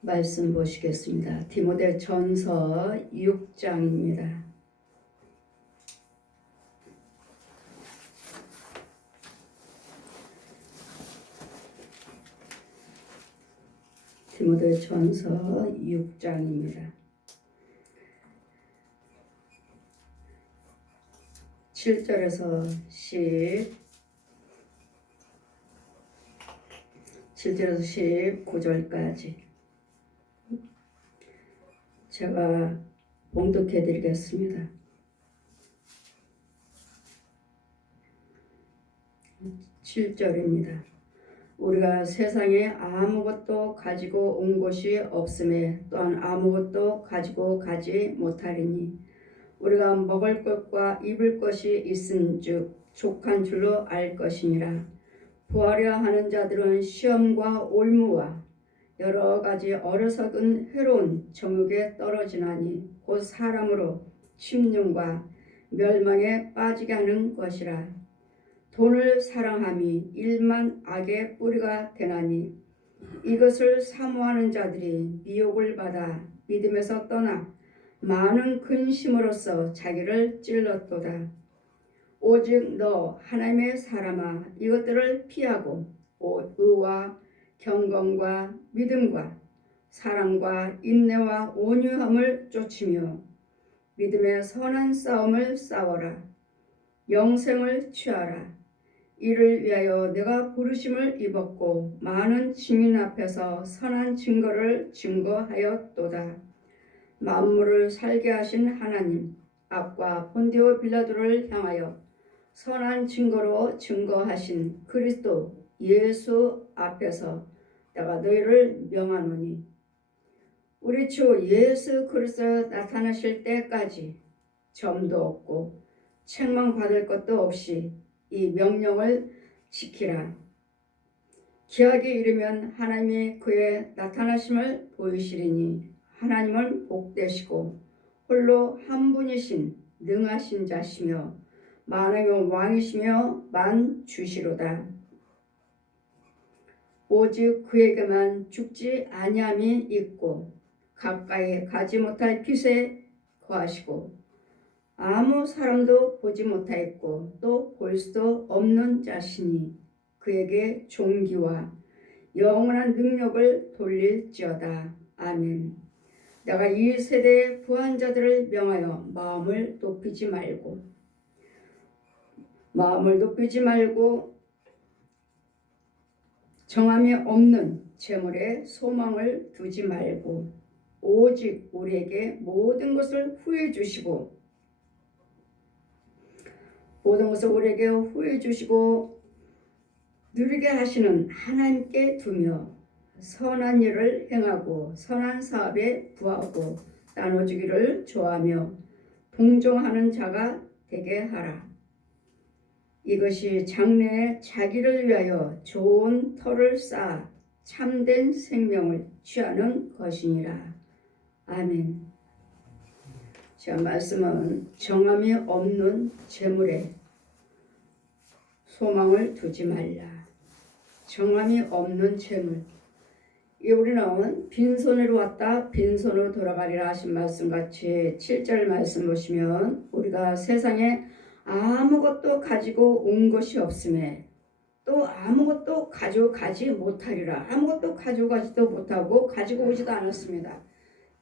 말씀 보시겠습니다. 디모데전서 6장입니다. 디모데전서 6장입니다. 7절에서 19절까지 제가 봉독해 드리겠습니다. 7절입니다. 우리가 세상에 아무것도 가지고 온 것이 없음에 또한 아무것도 가지고 가지 못하리니 우리가 먹을 것과 입을 것이 있은즉 족한 줄로 알 것이니라. 부하려 하는 자들은 시험과 올무와 여러 가지 어리석은 해로운 정욕에 떨어지나니 곧 사람으로 심령과 멸망에 빠지게 하는 것이라. 돈을 사랑함이 일만 악의 뿌리가 되나니 이것을 사모하는 자들이 미혹을 받아 믿음에서 떠나 많은 근심으로써 자기를 찔렀도다. 오직 너 하나님의 사람아 이것들을 피하고 곧 의와 경건과 믿음과 사랑과 인내와 온유함을 쫓으며 믿음의 선한 싸움을 싸워라. 영생을 취하라. 이를 위하여 내가 부르심을 입었고 많은 증인 앞에서 선한 증거를 증거하였도다. 만물을 살게 하신 하나님 앞과 본디오 빌라도를 향하여 선한 증거로 증거하신 그리스도 예수 앞에서 내가 너희를 명하노니 우리 주 예수 그리스도 나타나실 때까지 점도 없고 책망받을 것도 없이 이 명령을 지키라. 기약이 이르면 하나님이 그의 나타나심을 보이시리니 하나님은 복되시고 홀로 한 분이신 능하신 자시며 만왕의 왕이시며 만주시로다. 오직 그에게만 죽지 아니함이 있고 가까이 가지 못할 빛에 거하시고 아무 사람도 보지 못하였고 또 볼 수도 없는 자시니 그에게 존귀와 영원한 능력을 돌릴지어다. 아멘. 내가 이 세대의 부한 자들을 명하여 마음을 높이지 말고 정함이 없는 재물에 소망을 두지 말고 오직 우리에게 모든 것을 후해 주시고 누리게 하시는 하나님께 두며 선한 일을 행하고 선한 사업에 부하고 나눠주기를 좋아하며 동정하는 자가 되게 하라. 이것이 장래에 자기를 위하여 좋은 터를 쌓아 참된 생명을 취하는 것이니라. 아멘. 자, 말씀은 정함이 없는 재물에 소망을 두지 말라. 정함이 없는 재물. 우리는 빈손으로 왔다 빈손으로 돌아가리라 하신 말씀같이 7절 말씀 보시면 우리가 세상에 아무것도 가지고 온 것이 없음에 또 아무것도 가져가지 못하리라. 아무것도 가져가지도 못하고 가지고 오지도 않았습니다.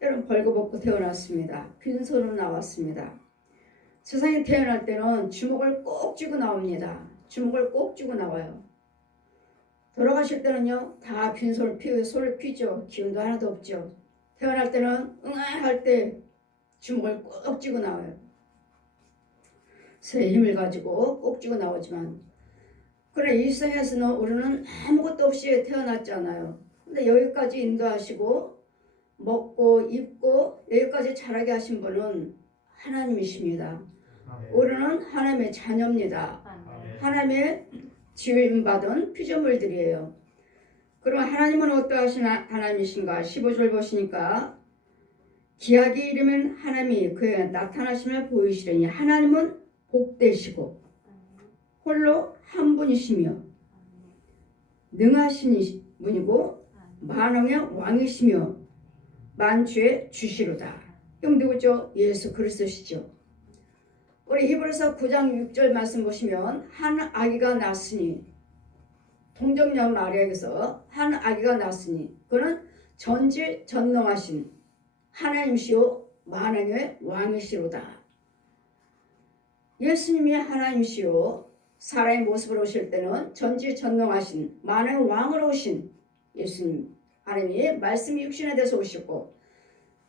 여러분 벌거벗고 태어났습니다. 빈손으로 나왔습니다. 세상에 태어날 때는 주먹을 꼭 쥐고 나옵니다. 주먹을 꼭 쥐고 나와요. 돌아가실 때는요 다 빈손을 손을 펴죠. 기운도 하나도 없죠. 태어날 때는 응아할 때 주먹을 꼭 쥐고 나와요. 새 힘을 가지고 꼭 쥐고 나오지만 그래 일생에서는 우리는 아무것도 없이 태어났잖아요. 근데 여기까지 인도하시고 먹고 입고 여기까지 자라게 하신 분은 하나님이십니다. 우리는 하나님의 자녀입니다. 하나님의 지음받은 피조물들이에요. 그러면 하나님은 어떠하신 하나님이신가? 15절 보시니까 기약이 이르면 하나님이 그의 나타나심을 보이시려니 하나님은 복되시고 홀로 한 분이시며 능하신 분이고 만왕의 왕이시며 만주의 주시로다. 그럼 누구죠? 예수 그리스도시죠. 우리 히브리서 9장 6절 말씀 보시면 한 아기가 낳았으니, 동정녀 마리아에게서 한 아기가 낳았으니 그는 전지전능하신 하나님시요 만왕의 왕이시로다. 예수님이 하나님시요 사람의 모습으로 오실 때는 전지전능하신 만왕의 왕으로 오신 예수님 하나님이 말씀이 육신에 대해서 오셨고,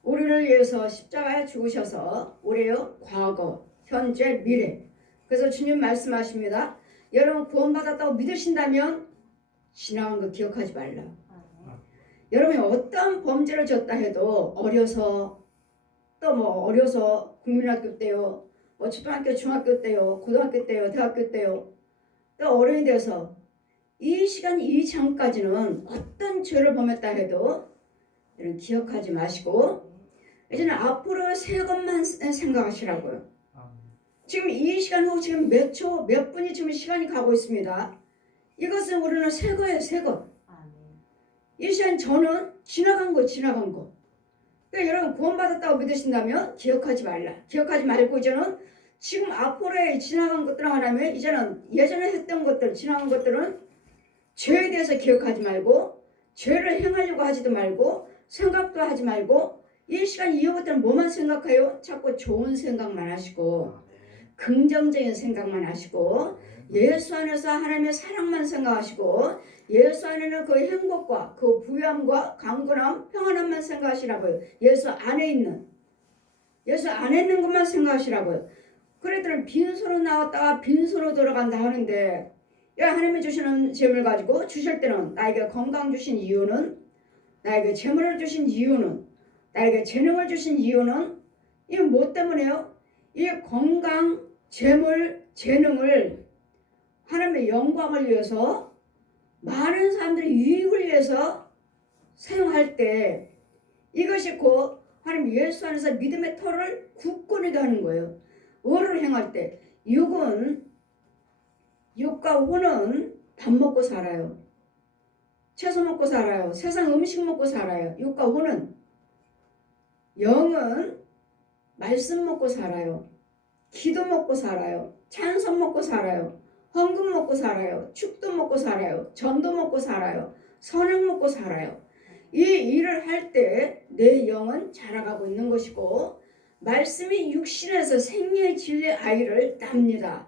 우리를 위해서 십자가에 죽으셔서 우리의 과거, 현재, 미래. 그래서 주님 말씀하십니다. 여러분 구원받았다고 믿으신다면 지나간 거 기억하지 말라. 여러분이 어떤 범죄를 졌다 해도 어려서, 또 뭐 어려서 국민학교 때요, 뭐 초등학교 중학교 때요, 고등학교 때요, 대학교 때요, 또 어른이 돼서 이 시간 이 장까지는 어떤 죄를 범했다 해도 여러분 기억하지 마시고 이제는 앞으로 새 것만 생각하시라고요. 지금 이 시간 후 지금 몇 초, 몇 분이 지금 시간이 가고 있습니다. 이것은 우리는 새 거예요, 새 것. 이 시간 저는 지나간 거. 그러니까 여러분 구원받았다고 믿으신다면 기억하지 말라. 기억하지 말고 이제는 지금 앞으로의 지나간 것들 하나면 이제는 예전에 했던 것들, 지나간 것들은 죄에 대해서 기억하지 말고 죄를 행하려고 하지도 말고 생각도 하지 말고 이 시간 이후부터는 뭐만 생각해요? 자꾸 좋은 생각만 하시고 긍정적인 생각만 하시고 예수 안에서 하나님의 사랑만 생각하시고 예수 안에는 그 행복과 그 부유함과 강건함, 평안함만 생각하시라고요. 예수 안에 있는 것만 생각하시라고요. 그랬더니 빈손으로 나왔다가 빈손으로 돌아간다 하는데, 하나님이 주시는 재물 가지고 주실 때는 나에게 건강 주신 이유는, 나에게 재물을 주신 이유는, 나에게 재능을 주신 이유는 이 뭐 때문에요? 이 건강, 재물, 재능을 하나님의 영광을 위해서, 많은 사람들의 유익을 위해서 사용할 때 이것이 곧 하나님 예수 안에서 믿음의 터를 굳건하게 하는 거예요. 의를 행할 때 육과 혼은 밥 먹고 살아요. 채소 먹고 살아요. 세상 음식 먹고 살아요. 육과 혼은. 영은 말씀 먹고 살아요. 기도 먹고 살아요. 찬송 먹고 살아요. 헌금 먹고 살아요. 축도 먹고 살아요. 전도 먹고 살아요. 선행 먹고 살아요. 이 일을 할 때 내 영은 자라가고 있는 것이고, 말씀이 육신에서 생명의 진리의 아이를 낳습니다.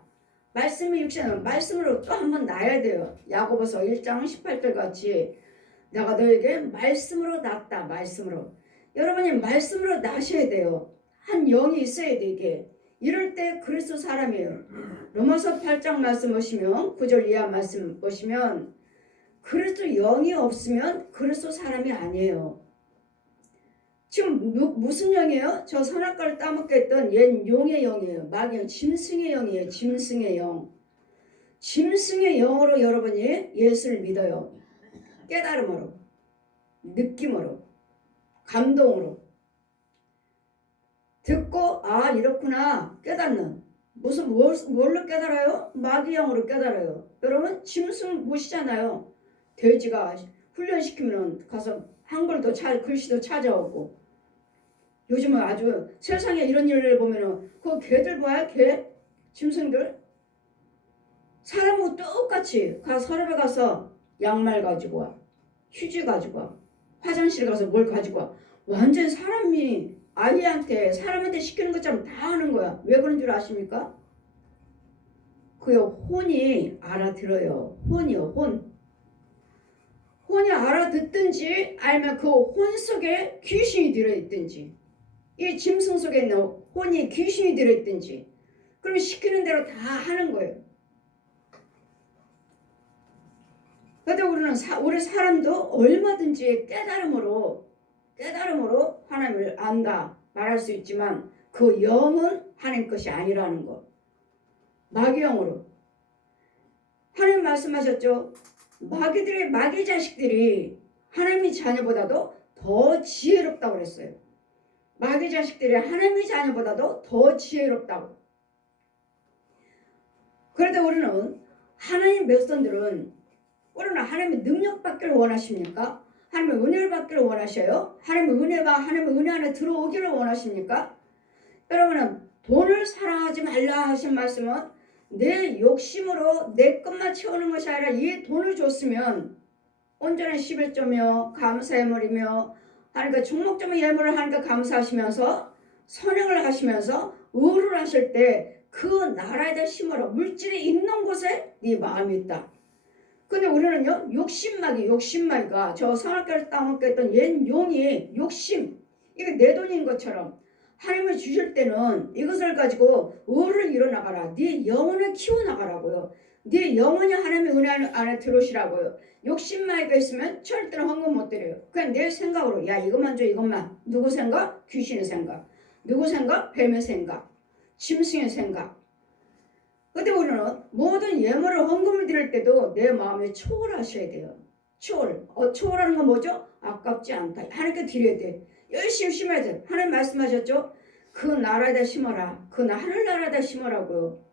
말씀이 육신에서 말씀으로 또 한 번 낳아야 돼요. 야고보서 1장 18절 같이 내가 너에게 말씀으로 낳았다. 말씀으로. 여러분이 말씀으로 낳으셔야 돼요. 한 영이 있어야 되게. 이럴 때 그리스도 사람이에요. 로마서 8장 말씀 보시면 9절 이하 말씀 보시면 그리스도 영이 없으면 그리스도 사람이 아니에요. 지금 무슨 영이에요? 저 선악과를 따먹게 했던 옛 용의 영이에요. 마귀 영, 짐승의 영이에요. 짐승의 영. 짐승의 영으로 여러분이 예수를 믿어요. 깨달음으로, 느낌으로, 감동으로 듣고 아 이렇구나 깨닫는. 무슨 뭘로 깨달아요? 마귀 영으로 깨달아요. 여러분 짐승 보시잖아요. 돼지가 훈련시키면 가서 한글도 글씨도 찾아오고, 요즘은 아주 세상에 이런 일을 보면은 그 개들 봐요. 개 짐승들 사람하고 똑같이 서랍에 가서 양말 가지고 와, 휴지 가지고 와, 화장실 가서 뭘 가지고 와. 완전 사람이 사람한테 시키는 것처럼 다 하는 거야. 왜 그런 줄 아십니까? 그요 혼이 알아들어요. 혼이요 혼. 혼이 알아듣든지 아니면 그 혼 속에 귀신이 들어있든지, 이 짐승 속에 있는 혼이 귀신이 들어있든지, 그럼 시키는 대로 다 하는 거예요. 그런데 우리 사람도 얼마든지 깨달음으로 하나님을 안다 말할 수 있지만 그 영은 하나님 것이 아니라는 것. 마귀 영으로. 하나님 말씀하셨죠. 마귀 자식들이 하나님의 자녀보다도 더 지혜롭다고 그랬어요. 마귀 자식들이 하나님의 자녀보다도 더 지혜롭다고. 그런데 우리는 하나님 백성들은 우리는 하나님의 능력 받기를 원하십니까? 하나님의 은혜를 받기를 원하셔요? 하나님의 은혜 안에 들어오기를 원하십니까? 여러분은 돈을 사랑하지 말라 하신 말씀은 내 욕심으로 내 것만 채우는 것이 아니라 이 돈을 줬으면 온전한 11조며 감사의물이며 하니까 종목적인 예물을 하니까 감사하시면서 선행을 하시면서 의를 하실 때 그 나라에다 심어라. 물질이 있는 곳에 네 마음이 있다. 근데 우리는요 욕심마귀가 저 성악교를 따먹게 했던 옛 용이 욕심, 이게 내 돈인 것처럼 하나님을 주실 때는 이것을 가지고 의를 이뤄나가라. 네 영혼을 키워나가라고요. 네 영혼이 하나님의 은혜 안에 들어오시라고요. 욕심마귀가 있으면 절대로 헌금 못 드려요. 그냥 내 생각으로 야 이것만 줘 이것만. 누구 생각? 귀신의 생각. 누구 생각? 뱀의 생각. 짐승의 생각. 근데 우리는 모든 예물을 헌금을 드릴 때도 내 마음에 초월하셔야 돼요. 초월하는 건 뭐죠? 아깝지 않다. 하나님께 드려야 돼. 열심히 심어야 돼. 하나님 말씀하셨죠? 그 나라에다 심어라. 그 하늘나라에다 심어라고요.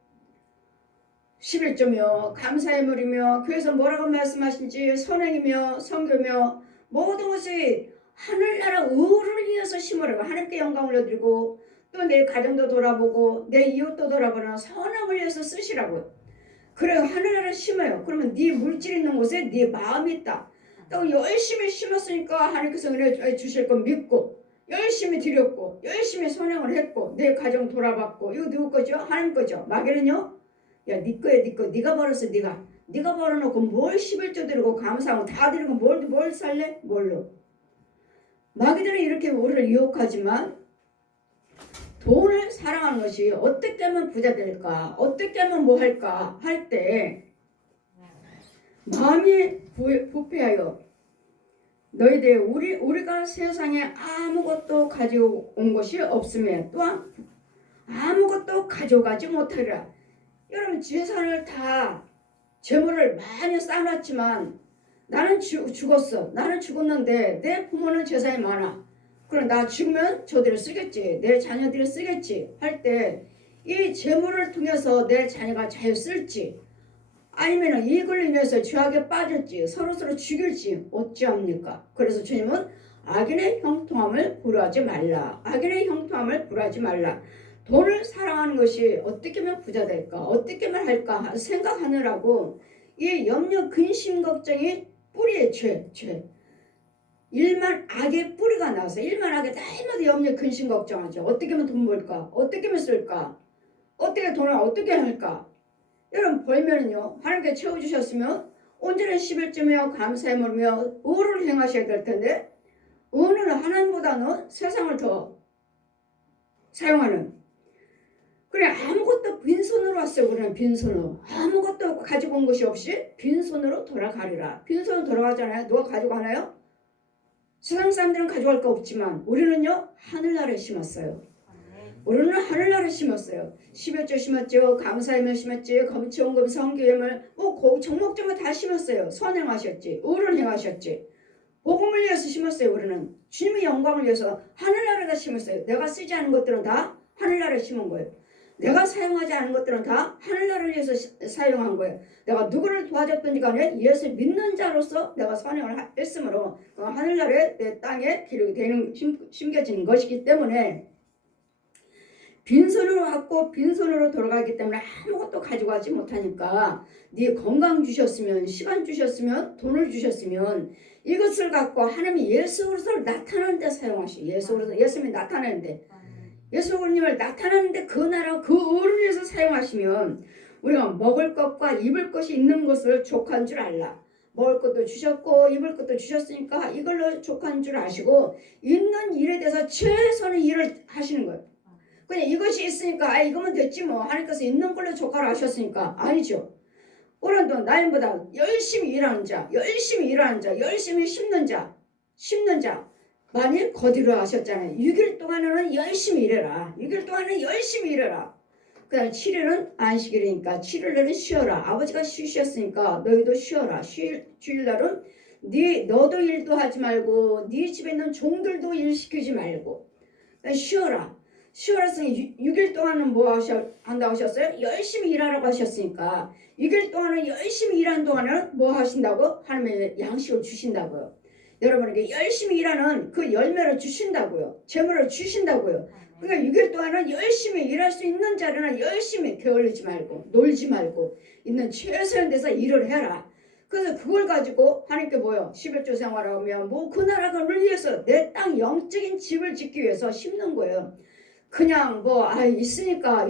11조며 감사의물이며 교회에서 뭐라고 말씀하신지 선행이며 선교며 모든 것이 하늘나라 의를 위해서 심으라고 하나님께 영광을 올려드리고 또 내 가정도 돌아보고 내 이웃도 돌아보는 선행을 위해서 쓰시라고요. 그래 하늘나라 심어요. 그러면 네 물질 있는 곳에 네 마음이 있다. 또 열심히 심었으니까 하나님께서 은혜 주실 거 믿고 열심히 드렸고 열심히 선행을 했고 내 가정 돌아봤고 이거 누구 거죠? 하나님 거죠. 마귀는요 야 네 거야 네 거. 네가 벌었어 네가 벌어놓고 뭘 11조 드리고 감사하고 다 드리고 뭘 살래? 뭘로? 마귀들은 이렇게 우리를 유혹하지만 돈을 사랑하는 것이 어떻게 하면 부자 될까? 어떻게 하면 뭐 할까? 할 때 마음이 부패하여 너희들 우리가 세상에 아무것도 가지고 온 것이 없으면 또한 아무것도 가져가지 못하리라. 여러분 재산을 다 재물을 많이 쌓아놨지만 나는 죽었어. 나는 죽었는데 내 부모는 재산이 많아. 그럼 나 죽으면 저들을 쓰겠지. 내 자녀들을 쓰겠지. 할 때 이 재물을 통해서 내 자녀가 잘 쓸지 아니면 이걸 인해서 죄악에 빠질지 서로 죽일지 어찌합니까? 그래서 주님은 악인의 형통함을 부러워하지 말라. 악인의 형통함을 부러워하지 말라. 돈을 사랑하는 것이 어떻게 하면 부자 될까? 어떻게 하면 할까? 생각하느라고 이 염려, 근심, 걱정이 뿌리의 죄. 일만 악의 뿌리가 나와서 일만 악에 날마다 염려, 근심, 걱정하죠. 어떻게 하면 돈 벌까? 어떻게 하면 쓸까? 어떻게 돈을 어떻게 할까? 여러분 벌면은요 하나님께 채워주셨으면 온전한 11조며 감사의 물며 의를 행하셔야 될 텐데 의는 하나님보다는 세상을 더 사용하는 그래 아무것도 빈손으로 왔어요. 우리는 빈손으로 아무것도 가지고 온 것이 없이 빈손으로 돌아가리라. 빈손으로 돌아가잖아요. 누가 가지고 가나요? 세상 사람들은 가져갈 거 없지만 우리는요 하늘나라에 심었어요. 우리는 하늘나라에 심었어요. 11조 심었죠. 감사의물 심었지. 검치원금 성교예물 뭐 정목적으로 다 심었어요. 선행하셨지. 의를 행하셨지. 복음을 위해서 심었어요. 우리는 주님의 영광을 위해서 하늘나라에다 심었어요. 내가 쓰지 않은 것들은 다 하늘나라에 심은 거예요. 내가 사용하지 않은 것들은 다 하늘나라를 위해서 사용한 거예요. 내가 누구를 도와줬든지 간에 예수 믿는 자로서 내가 선행을 했으므로 하늘나라에 내 땅에 기록이 되는 심겨지는 것이기 때문에 빈손으로 왔고 빈손으로 돌아가기 때문에 아무것도 가지고 가지 못하니까 네 건강 주셨으면 시간 주셨으면 돈을 주셨으면 이것을 갖고 하나님이 예수 그리스도를 나타내는 데 사용하시오. 예수님이 나타내는데 예수 그리스도를 나타내는데 그 나라 그 의를 위해서 사용하시면 우리가 먹을 것과 입을 것이 있는 것을 족한 줄 알라. 먹을 것도 주셨고 입을 것도 주셨으니까 이걸로 족한 줄 아시고 있는 일에 대해서 최선의 일을 하시는 거예요. 그냥 이것이 있으니까 이거면 됐지 뭐 하나님께서 있는 걸로 족하라 하셨으니까 아니죠. 오늘도 나님보다 열심히 일하는 자 열심히 심는 자 많이 거두려 하셨잖아요. 6일 동안은 열심히 일해라. 6일 동안은 열심히 일해라. 그 다음에 7일은 안식일이니까 7일날은 쉬어라. 아버지가 쉬셨으니까 너희도 쉬어라. 주일날은 너도 일도 하지 말고 네 집에 있는 종들도 일 시키지 말고 쉬어라. 쉬어라으니 6일 동안은 뭐 한다고 하셨어요? 열심히 일하라고 하셨으니까 6일 동안은 열심히 일하는 동안은 뭐 하신다고? 하나님의 양식을 주신다고요. 여러분에게 열심히 일하는 그 열매를 주신다고요. 재물을 주신다고요. 그러니까 6일 동안은 열심히 일할 수 있는 자리는 열심히 게을르지 말고 놀지 말고 있는 최선을 다해서 일을 해라. 그래서 그걸 가지고 하나님께 뭐요? 11조 생활하면 뭐 그 나라를 위해서 내 땅 영적인 집을 짓기 위해서 심는 거예요. 그냥 뭐 있으니까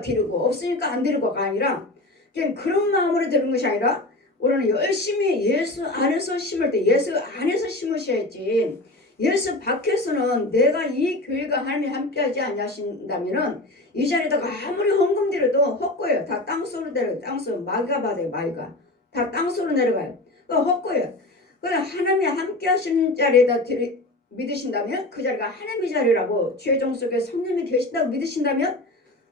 드리고 없으니까 안 드리고가 아니라 그냥 그런 마음으로 드는 것이 아니라 우리는 열심히 예수 안에서 심을 때 예수 안에서 심으셔야지. 예수 밖에서는 내가 이 교회가 하나님이 함께하지 않으신다면은 이 자리에다가 아무리 헌금 드려도 헛거예요. 다 땅속으로 내려가요. 땅속 마귀가 받아요. 마귀가 다 땅속으로 내려가요. 헛거예요. 그냥 하나님이 함께하시는 자리에다 믿으신다면 그 자리가 하나님의 자리라고 최종 속에 성령이 계신다고 믿으신다면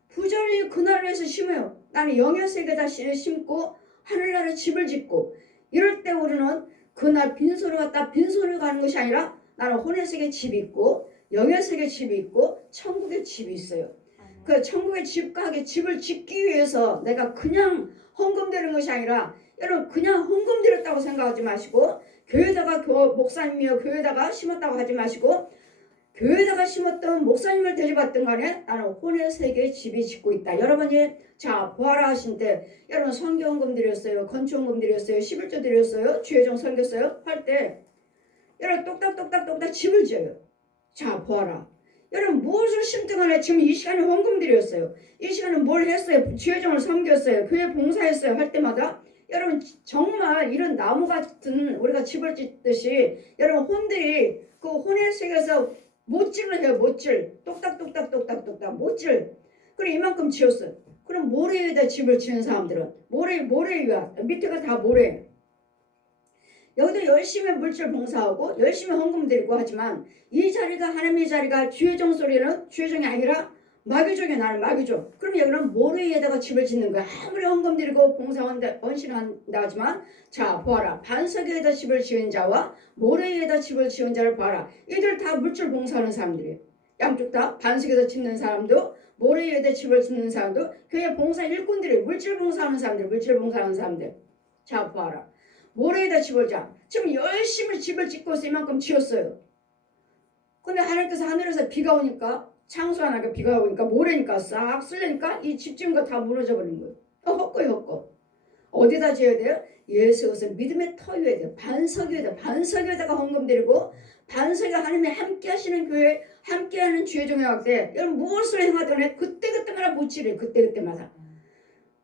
부지런히 그 나라에서 심어요. 나는 영의 세계에다 심고 하늘나라 집을 짓고 이럴 때 우리는 그날 빈손을 갖다 빈손을 가는 것이 아니라 나는 혼의 세계 집이 있고 영의 세계 집이 있고 천국의 집이 있어요. 그 천국의 집가게 집을 짓기 위해서 내가 그냥 헌금 드리는 것이 아니라 여러분 그냥 헌금 드렸다고 생각하지 마시고 교회에다가 목사님이요 교회에다가 심었다고 하지 마시고 교회에다가 심었던 목사님을 대접받던 간에 나는 혼의 세계에 집이 짓고 있다. 여러분이 자 보아라 하신 때 여러분 성경헌금 드렸어요. 건축헌금 드렸어요. 11조 드렸어요. 주혜종 섬겼어요. 할 때 여러분 똑딱똑딱 집을 지어요. 자 보아라. 여러분 무엇을 심든 간에 지금 이 시간에 헌금 드렸어요. 이 시간에 뭘 했어요. 주혜종을 섬겼어요. 교회 봉사했어요. 할 때마다 여러분 정말 이런 나무 같은 우리가 집을 짓듯이 여러분 혼들이 그 혼의 세계에서 못질을 해요. 못질 똑딱똑딱 못질. 그럼 이만큼 지었어요. 그럼 모래 위에다 집을 지은 사람들은 모래 위야 밑에가 다 모래. 여기도 열심히 물질 봉사하고 열심히 헌금 드리고 하지만 이 자리가 하나님의 자리가 주의종 소리는 주의종이 아니라 마귀종이 나는 마귀종. 그럼 여기는 모래 위에다가 집을 짓는 거야. 아무리 헌금 드리고 봉사한다 헌신한다 하지만 자 보아라. 반석 위에다 집을 지은 자와 모래 위에다 집을 지은 자를 봐라. 이들 다 물질 봉사하는 사람들이에요. 양쪽 다 반석에다 짓는 사람도 모래 위에다 집을 짓는 사람도 교회 봉사 일꾼들이 물질 봉사하는 사람들. 자 보아라. 모래에다 집을 자. 지금 열심히 집을 짓고서 이만큼 지었어요. 근데 하나님께서 하늘에서 비가 오니까 창수 하나가 비가 오니까 모래니까 싹 쓸려니까 이 집 지은 거 다 무너져 버린 거예요. 헛거. 어디다 지어야 돼요? 예수 그리스도 믿음의 터 위에 돼요. 반석 위에다가 헌금 드리고 반석에 하나님이 함께 하시는 교회 함께하는 주의 종의 학대 여러분 무엇을 행하든 그때마다 못지래요. 그때마다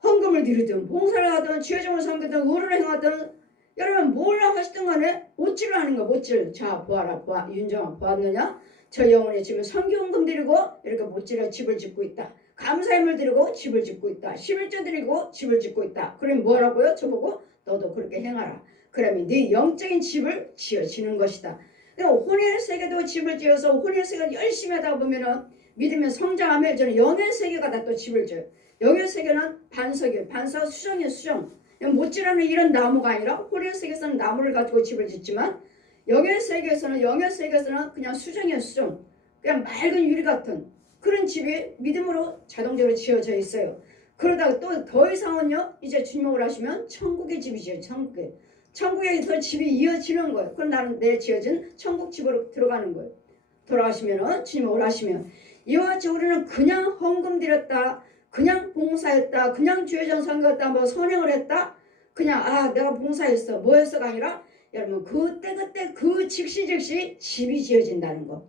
헌금을 드리든 봉사를 하든 주의 종을 섬기든 의를 행하든 여러분 뭘 하시든 간에 못질을 하는 거야. 못질. 자 보아라. 윤정아 보았느냐? 저 영혼이 지금 성경헌금 드리고 이렇게 못질에 집을 짓고 있다. 감사함을 드리고 집을 짓고 있다. 11조 드리고 집을 짓고 있다. 그럼 뭐라고요? 저보고 너도 그렇게 행하라. 그러면 네 영적인 집을 지어지는 것이다. 혼의 세계도 집을 지어서 혼의 세계를 열심히 하다 보면은 믿으면 성장하면 저는 영의 세계가 다 또 집을 지어요. 영의 세계는 반석이에요. 반석 수정이에요. 수정. 못질하는 이런 나무가 아니라 혼의 세계에서는 나무를 가지고 집을 짓지만 영의 세계에서는 그냥 수정이에요. 수정. 그냥 맑은 유리 같은 그런 집이 믿음으로 자동적으로 지어져 있어요. 그러다가 또 더 이상은요. 이제 주님을 하시면 천국의 집이죠. 천국에서 집이 이어지는 거예요. 그럼 나는 내 지어진 천국 집으로 들어가는 거예요. 돌아가시면은 주님을 하시면 이와 같이 우리는 그냥 헌금 드렸다. 그냥 봉사했다. 그냥 주의전 선거했다. 뭐 선행을 했다. 그냥 내가 봉사했어. 뭐 했어가 아니라 여러분 그때 그 즉시 집이 지어진다는 거.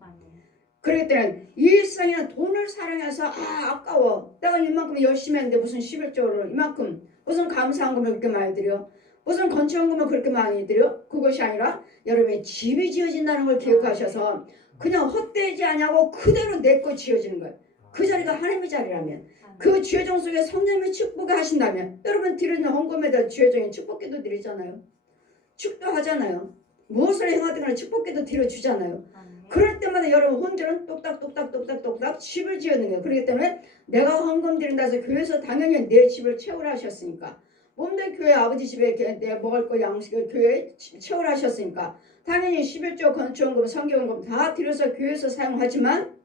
그렇기 때문에 이 세상에는 돈을 사랑해서 아까워. 내가 이만큼 열심히 했는데 무슨 11조를 이만큼 무슨 감사한금을 그렇게 많이 드려. 무슨 건축원금을 그렇게 많이 드려. 그것이 아니라 여러분의 집이 지어진다는 걸 기억하셔서 그냥 헛되지 않냐고 그대로 내 거 지어지는 거예요. 그 자리가 하나님의 자리라면 그 주의종 속에 성령님이 축복을 하신다면 여러분 드리는 헌금에다 주의종이 축복기도 드리잖아요. 축도하잖아요. 무엇을 행하든 간에 축복기도 드려주잖아요. 그럴 때마다 여러분 혼들은 똑딱 집을 지어는 거예요. 그렇기 때문에 내가 헌금 드린다 해서 교회에서 당연히 내 집을 채우라 하셨으니까 몸된 교회 아버지 집에 내 먹을 거 양식을 교회에 채우라 하셨으니까 당연히 11조 건축원금 성경원금 다 드려서 교회에서 사용하지만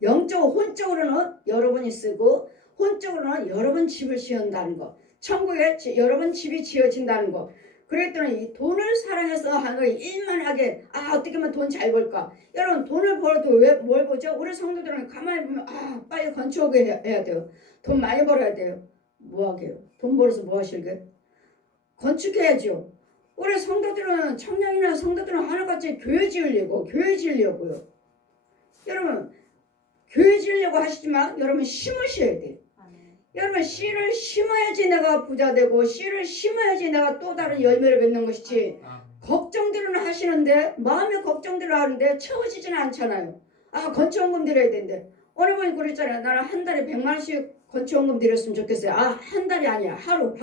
영적 혼적으로는 여러분이 쓰고 혼적으로는 여러분 집을 지은다는 거. 천국에 여러분 집이 지어진다는 거. 그랬더니 이 돈을 사랑해서 하는 거 일만 하게 어떻게 하면 돈 잘 벌까. 여러분 돈을 벌어도 왜 뭘 보죠? 우리 성도들은 가만히 보면 빨리 건축하게 해야 돼요. 돈 많이 벌어야 돼요. 뭐 하게요? 돈 벌어서 뭐 하실게? 건축해야죠. 우리 성도들은 청년이나 성도들은 하나같이 교회 지으려고요. 여러분 교회 지으려고 하시지만 여러분 심으셔야 돼요. 여러분 씨를 심어야지 내가 부자 되고 씨를 심어야지 내가 또 다른 열매를 맺는 것이지 걱정들은 하시는데 마음의 걱정들을 하는데 채워지지는 않잖아요. 건축원금 드려야 되는데 어느 분이 그랬잖아요. 나는 한 달에 100만 원씩 건축원금 드렸으면 좋겠어요. 한 달이 아니야. 하루에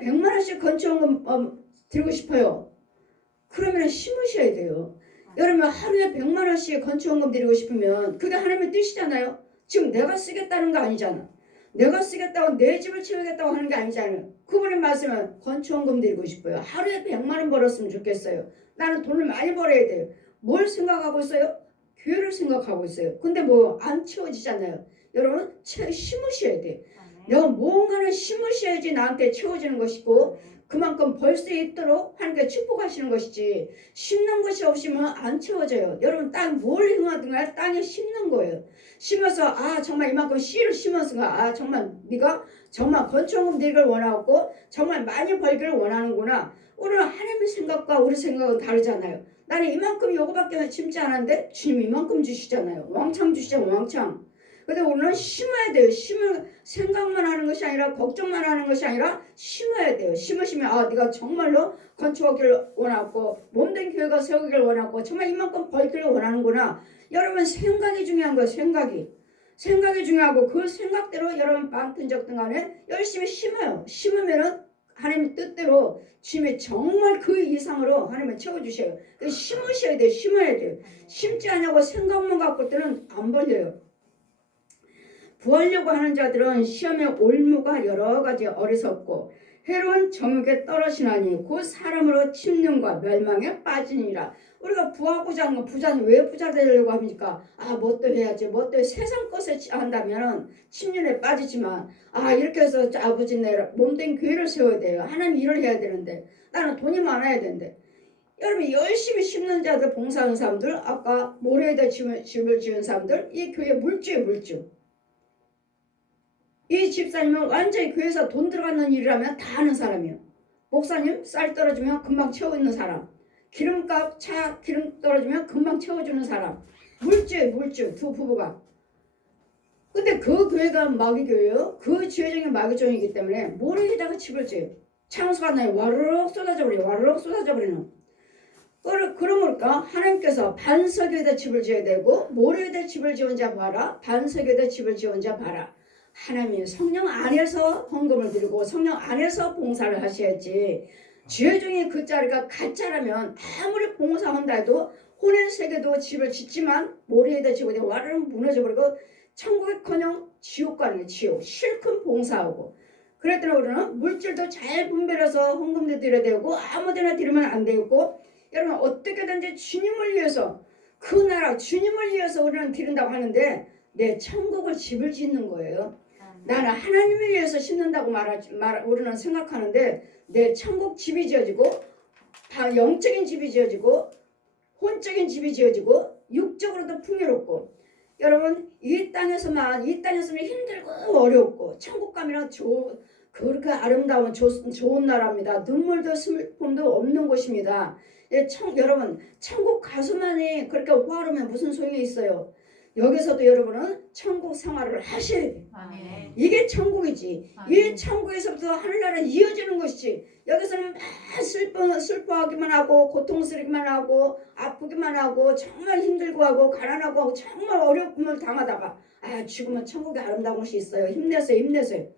100만 원씩 건축원금 드리고 싶어요. 그러면 심으셔야 돼요. 여러분 하루에 100만 원씩 건축원금 드리고 싶으면 그게 하나님의 뜻이잖아요. 지금 내가 쓰겠다는 거 아니잖아. 내가 쓰겠다고 내 집을 채우겠다고 하는 게 아니잖아요. 그분의 말씀은 건축원금 드리고 싶어요. 하루에 100만 원 벌었으면 좋겠어요. 나는 돈을 많이 벌어야 돼요. 뭘 생각하고 있어요? 교회를 생각하고 있어요. 근데 뭐 안 채워지잖아요. 여러분 심으셔야 돼요. 내가 뭔가를 심으셔야지 나한테 채워지는 것이고 그만큼 벌 수 있도록 하나님께 축복하시는 것이지 심는 것이 없으면 안 채워져요. 여러분 땅 뭘 행하든가 땅에 심는 거예요. 심어서 정말 이만큼 씨를 심었으니까 정말 네가 정말 건축원금 되기를 원하고 정말 많이 벌기를 원하는구나. 우리는 하나님의 생각과 우리 생각은 다르잖아요. 나는 이만큼 요거밖에 심지 않았는데 주님 이만큼 주시잖아요. 왕창 주시잖아요. 왕창. 근데 우리는 심어야 돼요. 생각만 하는 것이 아니라 걱정만 하는 것이 아니라 심어야 돼요. 심으시면 네가 정말로 건축하기를 원하고 몸된 교회가 세우기를 원하고 정말 이만큼 벌기를 원하는구나. 여러분 생각이 중요한 거예요. 생각이 중요하고 그 생각대로 여러분 많든적든 간에 열심히 심어요. 심으면은 하나님의 뜻대로 주님이 정말 그 이상으로 하나님을 채워주셔요. 심으셔야 돼요. 심어야 돼요. 심지 않냐고 생각만 갖고 때는 안 벌려요. 구하려고 하는 자들은 시험의 올무가 여러 가지 어리석고 해로운 정욕에 떨어지나니 그 사람으로 침륜과 멸망에 빠지니라. 우리가 부하고자 하는 거 부자는 왜 부자 되려고 합니까? 뭣도 해야지. 세상 것을 한다면 침륜에 빠지지만 이렇게 해서 아버지 내 몸된 교회를 세워야 돼요. 하나님 일을 해야 되는데 나는 돈이 많아야 되는데 여러분 열심히 심는 자들 봉사하는 사람들 아까 모래에다 집을 지은 사람들 이 교회 물주예요. 물주. 이 집사님은 완전히 교회에서 돈 들어가는 일이라면 다 하는 사람이에요. 목사님 쌀 떨어지면 금방 채워있는 사람. 기름값 기름 떨어지면 금방 채워주는 사람. 물주 두 부부가. 근데 그 교회가 마귀교회예요. 그 지회장이 마귀종이기 때문에 모래에다가 집을 지어요. 창수가 나요. 와르륵 쏟아져 버리는. 그러니까 하나님께서 반석에다 집을 지어야 되고 모래에다 집을 지은 자 봐라. 반석에다 집을 지은 자 봐라. 하나님이 성령 안에서 헌금을 드리고 성령 안에서 봉사를 하셔야지 주여 중에 그 자리가 가짜라면 아무리 봉사한다 해도 혼의 세계도 집을 짓지만 모래에다 지고 와르르 무너져버리고 천국에커녕 지옥 가는 게 지옥 실컷 봉사하고 그랬더니 우리는 물질도 잘 분별해서 헌금도 드려야 되고 아무데나 드리면 안 되고 여러분 어떻게든지 주님을 위해서 그 나라 주님을 위해서 우리는 드린다고 하는데 내 천국을 집을 짓는 거예요. 나는 하나님을 위해서 심는다고 우리는 생각하는데 내 천국 집이 지어지고 다 영적인 집이 지어지고 혼적인 집이 지어지고 육적으로도 풍요롭고 여러분 이 땅에서만 힘들고 어렵고 천국 가면 그렇게 아름다운 좋은 나라입니다. 눈물도 슬픔도 없는 곳입니다. 여러분 천국 가수만이 그렇게 호화로우면 무슨 소용이 있어요. 여기서도 여러분은 천국 생활을 하셔야 돼요. 이게 천국이지. 이 천국에서부터 하늘나라 이어지는 것이지. 여기서는 슬퍼하기만 하고 고통스럽기만 하고 아프기만 하고 정말 힘들고 하고 가난하고 정말 어려움을 당하다가 죽으면 천국에 아름다운 것이 있어요. 힘내세요.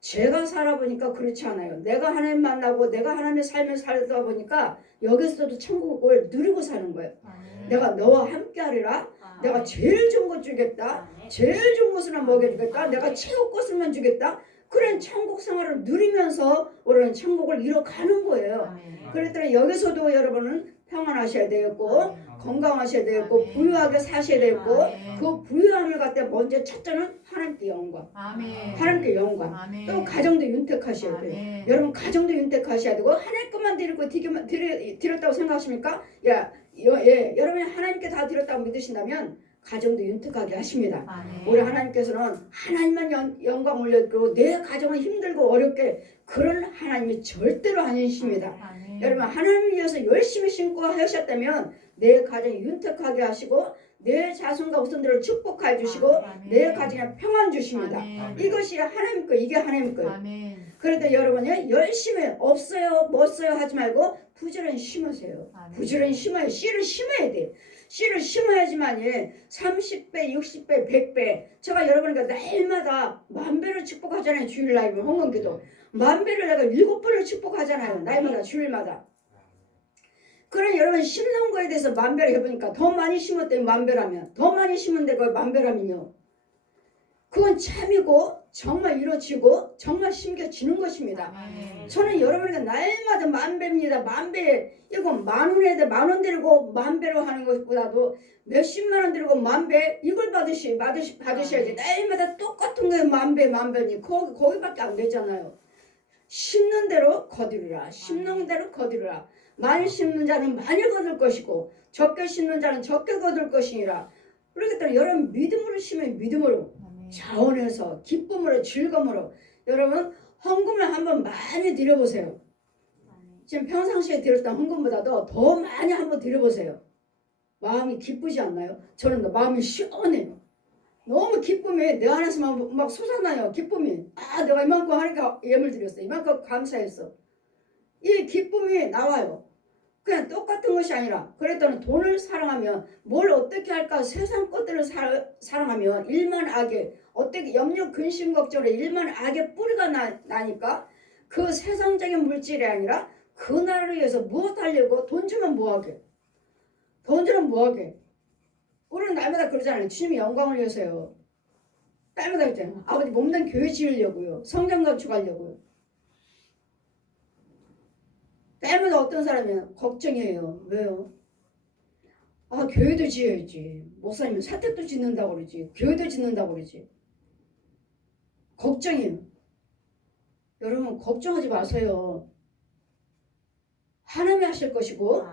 제가 살아보니까 그렇지 않아요. 내가 하나님 만나고 내가 하나님의 삶을 살다 보니까 여기서도 천국을 누리고 사는 거예요. 내가 너와 함께 하리라. 내가 제일 좋은 것 주겠다. 제일 좋은 것을만 먹여주겠다. 내가 최고 것을만 주겠다. 그런 천국 생활을 누리면서 우리는 천국을 이뤄가는 거예요. 그랬더니 여기서도 여러분은 평안하셔야 되겠고 건강하셔야 되고 아멘. 부유하게 사셔야 되고 아멘. 그 부유함을 갖다 먼저 첫째는 하나님께 영광. 아멘. 하나님께 영광. 아멘. 또 가정도 윤택하셔야 돼요. 아멘. 여러분 가정도 윤택하셔야 되고 하나님 것만 드리고 드렸다고 생각하십니까? 여러분이 하나님께 다 드렸다고 믿으신다면 가정도 윤택하게 하십니다. 아멘. 우리 하나님께서는 하나님만 영광 올려드리고 내 가정은 힘들고 어렵게 그런 하나님이 절대로 아니십니다. 아멘. 여러분 하나님을 위해서 열심히 신고 하셨다면 내 가정이 윤택하게 하시고 내 자손과 후손들을 축복해 주시고 아멘. 내 가정에 평안 주십니다. 아멘. 이것이 하나님 거, 이게 하나님 거예요. 아멘. 그래도 여러분이 열심히 없어요 못 써요 하지 말고 부지런히 심으세요. 아멘. 부지런히 심어요. 씨를 심어야 돼. 씨를 심어야지만이 30배, 60배, 100배. 제가 여러분과 날마다 만배를 축복하잖아요. 주일 라이브 홍금기도 만배를 내가 7번을 축복하잖아요. 날마다 주일마다. 그럼 여러분 심는 거에 대해서 만배를 해보니까 더 많이 심었대요. 만배라면 더 많이 심은데 그걸 만배라면요 그건 참이고 정말 이루어지고 정말 심겨지는 것입니다. 아멘. 저는 여러분에게 날마다 만배입니다. 만배. 이거 만원에 만원 들고 만배로 하는 것보다도 몇십만 원 들고 만배 이걸 받으셔야지. 날마다 똑같은 거에 만배니 거기밖에 안 되잖아요. 심는 대로 거두리라. 심는 대로 거두리라. 많이 심는 자는 많이 거둘 것이고 적게 심는 자는 적게 거둘 것이니라. 그렇기 때문에 여러분 믿음으로 심으면 믿음으로 자원해서 기쁨으로 즐거움으로 여러분 헌금을 한번 많이 드려보세요. 지금 평상시에 드렸던 헌금보다도 더 많이 한번 드려보세요. 마음이 기쁘지 않나요? 저는 마음이 시원해요. 너무 기쁨이 내 안에서 막 솟아나요. 기쁨이 내가 이만큼 하니까 예물 드렸어. 이만큼 감사했어. 이 기쁨이 나와요. 그냥 똑같은 것이 아니라 그랬더니 돈을 사랑하면 뭘 어떻게 할까 세상 것들을 사랑하면 일만 악에 어떻게 염려 근심 걱정에 일만 악의 뿌리가 나니까 그 세상적인 물질이 아니라 그 나라를 위해서 무엇 하려고 돈 주면 뭐하게 돈 주면 뭐하게 우리는 날마다 그러잖아요. 주님이 영광을 위해서요. 날마다 그러잖아요. 아버지 몸된 교회 지으려고요. 성경 건축하려고요. 때마다 어떤 사람이 걱정해요. 왜요? 교회도 지어야지. 목사님은 사택도 짓는다고 그러지. 교회도 짓는다고 그러지. 걱정해요. 여러분 걱정하지 마세요. 하나님이 하실 것이고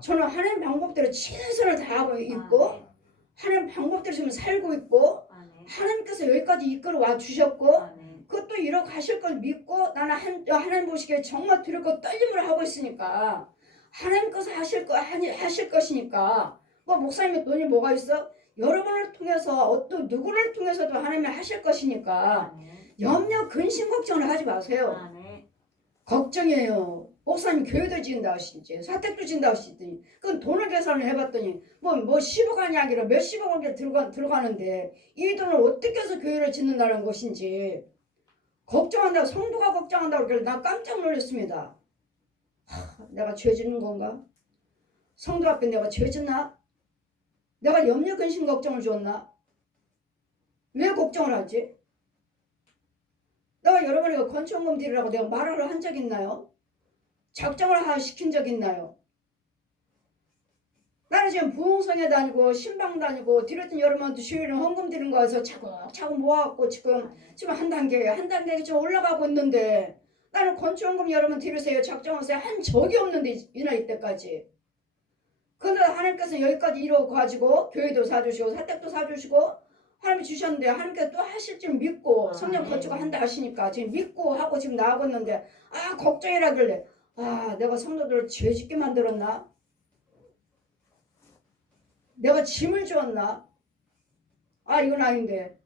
저는 하나님 방법대로 최선을 다하고 있고 하나님 방법대로 지금 살고 있고 하나님께서 여기까지 이끌어와 주셨고 그것도 이렇게 하실 걸 믿고 나는 하나님 보시기에 정말 두렵고 떨림을 하고 있으니까 하나님께서 하실 것이니까 뭐 목사님의 돈이 뭐가 있어? 여러분을 통해서 어떤 누구를 통해서도 하나님이 하실 것이니까 염려 근심 걱정을 하지 마세요. 걱정해요. 목사님 교회도 지은다 하시지 사택도 지은다 하시더니 그건 돈을 계산을 해봤더니 뭐 10억이 아니라 몇십억이 들어가는데 이 돈을 어떻게 해서 교회를 짓는다는 것인지 걱정한다고 성도가 걱정한다고 그러길래 난 깜짝 놀랐습니다. 내가 죄 짓는 건가? 성도 앞에 내가 죄 짓나? 내가 염려 근심 걱정을 줬나? 왜 걱정을 하지? 내가 여러분에게 건축원금 드리라고 내가 말을 한 적 있나요? 작정을 시킨 적 있나요? 나는 지금 부흥성에 다니고 신방 다니고 드렸던 여러분한테 주일은 헌금 드린 거에서 차곡차곡 모아갖고 지금 한 단계 좀 올라가고 있는데 나는 건축원금 여러분 드리세요 작정하세요 한 적이 없는데 이 나이 때까지. 그런데 하나님께서 여기까지 이뤄가지고 교회도 사주시고 사택도 사주시고 하나님이 주셨는데 하나님께서 또 하실 줄 믿고 성령 건축을 한다 하시니까 지금 믿고 하고 지금 나가고 있는데 걱정이라길래 내가 성도들을 죄 짓게 만들었나? 내가 짐을 주었나? 이건 아닌데.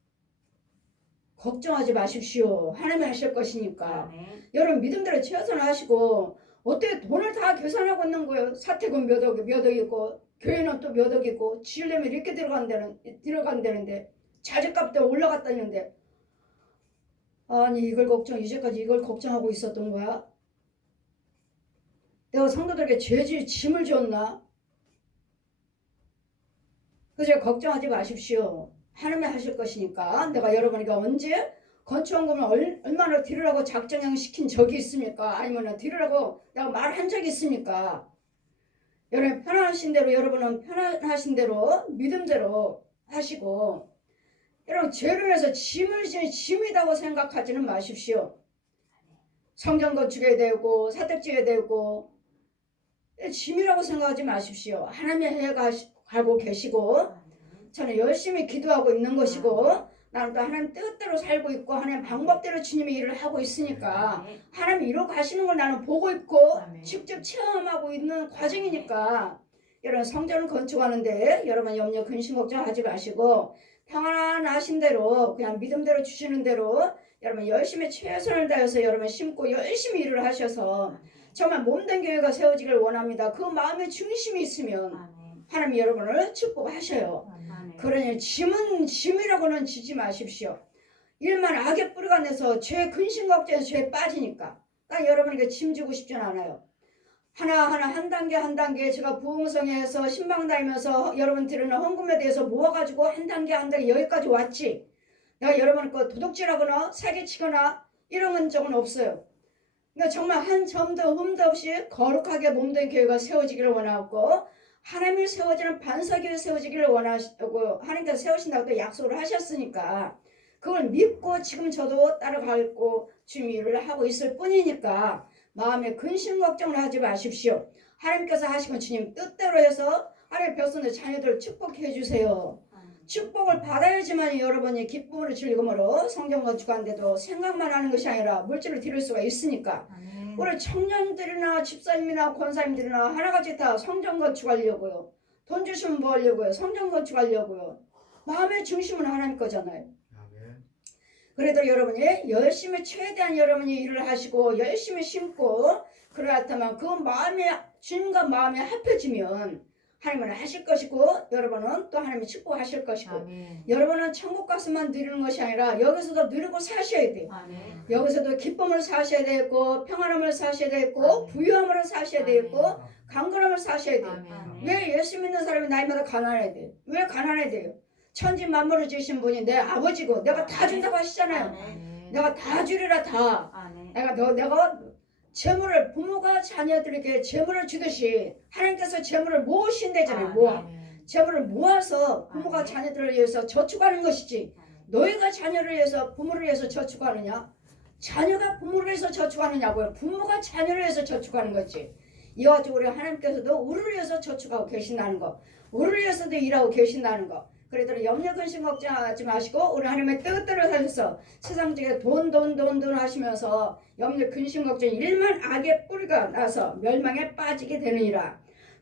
걱정하지 마십시오. 하나님이 하실 것이니까. 여러분 믿음대로 최선을 하시고 어떻게 돈을 다 계산하고 있는 거예요. 사택은 몇 억 있고 교회는 또 몇 억 있고 지으려면 이렇게 들어간다는데 자재값도 올라갔다는데 이제까지 이걸 걱정하고 있었던 거야? 내가 성도들에게 짐을 줬나? 그래서 걱정하지 마십시오. 하나님이 하실 것이니까. 내가 여러분에게 언제 건축원금을 얼마나 드리라고 작정시킨 적이 있습니까? 아니면 드리라고 내가 말한 적이 있습니까? 여러분 편안하신 대로 여러분은 편안하신 대로 믿음대로 하시고 여러분 죄를 해서 짐이라고 생각하지는 마십시오. 성전 건축해야 되고 사택지어야 되고 짐이라고 생각하지 마십시오. 하나님의 해에 가고 계시고 저는 열심히 기도하고 있는 것이고 나는 또 하나님 뜻대로 살고 있고 하나님 방법대로 주님의 일을 하고 있으니까 하나님 이루고 가시는 걸 나는 보고 있고 직접 체험하고 있는 과정이니까 여러분 성전을 건축하는데 여러분 염려 근심 걱정하지 마시고 평안하신 대로 그냥 믿음대로 주시는 대로 여러분 열심히 최선을 다해서 여러분 심고 열심히 일을 하셔서 정말 몸된 교회가 세워지길 원합니다. 그 마음의 중심이 있으면 하나님 여러분을 축복하셔요. 그러니 짐이라고는 지지 마십시오. 일만 악의 뿌리가 내서 죄 근심 걱정에서 죄에 빠지니까 난 여러분에게 짐 주고 싶진 않아요. 하나하나 한 단계 제가 부흥성에서 신방 다니면서 여러분 드리는 헌금에 대해서 모아가지고 한 단계 여기까지 왔지. 내가 여러분 거 도둑질하거나 사기치거나 이런 적은 없어요. 그러니까 정말 한 점도 흠도 없이 거룩하게 몸된 교회가 세워지기를 원하고 하나님이 세워지는 반석이 세워지기를 원하시고 하나님께서 세우신다고 또 약속을 하셨으니까 그걸 믿고 지금 저도 따라가고 주님 일을 하고 있을 뿐이니까 마음에 근심 걱정을 하지 마십시오. 하나님께서 하시면 주님 뜻대로 해서 하나님의 백성들 자녀들을 축복해 주세요. 축복을 받아야지만 여러분이 기쁨으로 즐거움으로 성경 건축하는데도 생각만 하는 것이 아니라 물질을 드릴 수가 있으니까 우리 청년들이나 집사님이나 권사님들이나 하나같이 다 성전 건축하려고요. 돈 주시면 뭐 하려고요? 성전 건축하려고요. 마음의 중심은 하나님 거잖아요. 그래도 여러분이 열심히 최대한 여러분이 일을 하시고 열심히 심고 그렇다면 그 마음에 주님과 마음에 합해지면 하나님은 하실 것이고 여러분은 또 하나님이 축복하실 것이고 아멘. 여러분은 천국 가서만 누리는 것이 아니라 여기서도 누리고 사셔야 돼요. 아멘. 여기서도 기쁨을 사셔야 되고 평안함을 사셔야 되고 아멘. 부유함을 사셔야 되고 강건함을 사셔야 돼요. 아멘. 왜 예수 믿는 사람이 나이마다 가난해야 돼요? 왜 가난해야 돼요? 천지 만물을 지으신 분이 내 아버지고 내가 다 준다고 하시잖아요. 아멘. 내가 다 주리라 다. 아멘. 내가 재물을 부모가 자녀들에게 재물을 주듯이 하나님께서 재물을 모으신다잖아요. 모아. 재물을 모아서 부모가 자녀들을 위해서 저축하는 것이지 너희가 자녀를 위해서 부모를 위해서 저축하느냐? 자녀가 부모를 위해서 저축하느냐고요. 부모가 자녀를 위해서 저축하는 거지. 이와 같이 우리 하나님께서도 우리를 위해서 저축하고 계신다는 거. 우리를 위해서도 일하고 계신다는 거. 그래도 염려 근심 걱정하지 마시고 우리 하나님의 뜻대로 사셔서 세상적에 돈 하시면서 염려 근심 걱정 일만 악의 뿌리가 나서 멸망에 빠지게 되느니라.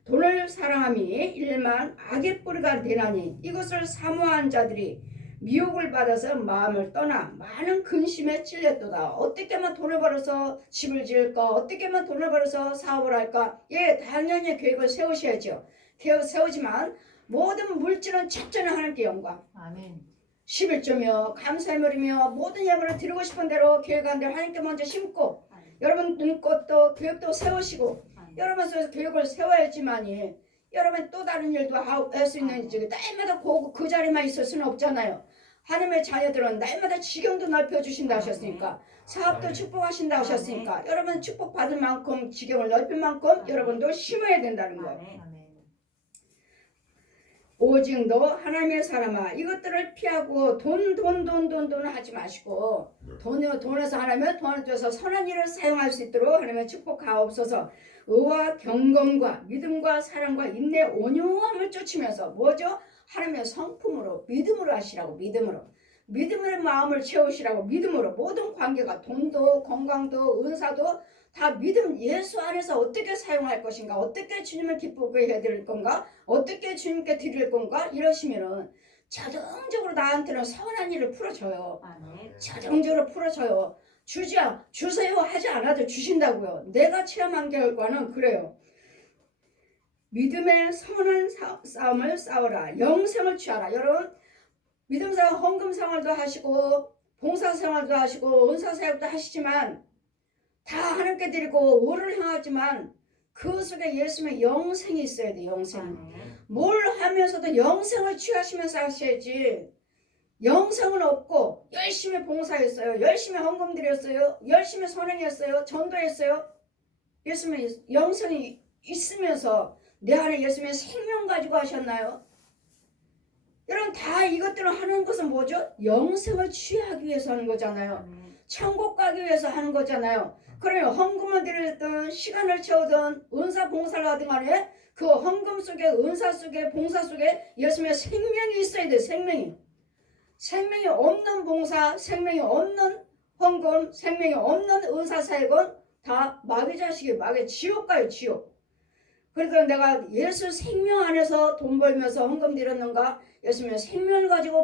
돈을 사랑함이 일만 악의 뿌리가 되나니 이것을 사모한 자들이 미혹을 받아서 마음을 떠나 많은 근심에 찔렸도다. 어떻게 하면 돈을 벌어서 집을 지을까? 어떻게 하면 돈을 벌어서 사업을 할까? 예, 당연히 계획을 세우셔야죠. 계획을 세우지만 모든 물질은 첫째는 하나님께 영광. 아멘. 11조며 감사의물이며 모든 예물을 드리고 싶은 대로 계획한 대로 하나님께 먼저 심고 아멘. 여러분 눈꽃도 계획도 세우시고 아멘. 여러분 계획을 세워야지만이 여러분 또 다른 일도 할 수 있는 날마다 그 자리만 있을 수는 없잖아요. 하나님의 자녀들은 날마다 지경도 넓혀주신다 하셨으니까 사업도 축복하신다 하셨으니까 여러분 축복받을 만큼 지경을 넓힐 만큼 여러분도 심어야 된다는 거예요. 오직 너 하나님의 사람아 이것들을 피하고 돈 하지 마시고 돈에서 하나님은 돈을 줘서 선한 일을 사용할 수 있도록 하나님의 축복하옵소서. 의와 경건과 믿음과 사랑과 인내 온유함을 쫓으면서 뭐죠? 하나님의 성품으로 믿음으로 하시라고 믿음의 마음을 채우시라고 믿음으로 모든 관계가 돈도 건강도 은사도 다 믿음 예수 안에서 어떻게 사용할 것인가 어떻게 주님을 기쁘게 해드릴 건가 어떻게 주님께 드릴 건가 이러시면은 자동적으로 나한테는 선한 일을 풀어줘요. 자동적으로 풀어줘요. 주세요 하지 않아도 주신다고요. 내가 체험한 결과는 그래요. 믿음의 선한 싸움을 싸워라. 영생을 취하라. 여러분 믿음생활 헌금생활도 하시고 봉사생활도 하시고 은사사역도 하시지만 다 하나님께 드리고 의를 향하지만 그 속에 예수님의 영생이 있어야 돼. 영생. 뭘 하면서도 영생을 취하시면서 하셔야지. 영생은 없고 열심히 봉사했어요. 열심히 헌금 드렸어요. 열심히 선행했어요. 전도했어요. 예수님의 영생이 있으면서 내 안에 예수님의 생명 가지고 하셨나요? 여러분 다 이것들을 하는 것은 뭐죠? 영생을 취하기 위해서 하는 거잖아요. 천국 가기 위해서 하는 거잖아요. 그러면 헌금을 드리든 시간을 채우든 은사 봉사를 하든 간에 그 헌금 속에 은사 속에 봉사 속에 예수님의 생명이 있어야 돼. 생명이 없는 봉사, 생명이 없는 헌금, 생명이 없는 은사사역은 다 마귀 자식이 마귀 지옥 가요. 지옥. 그래서 내가 예수 생명 안에서 돈 벌면서 헌금 드렸는가? 예수님의 생명을 가지고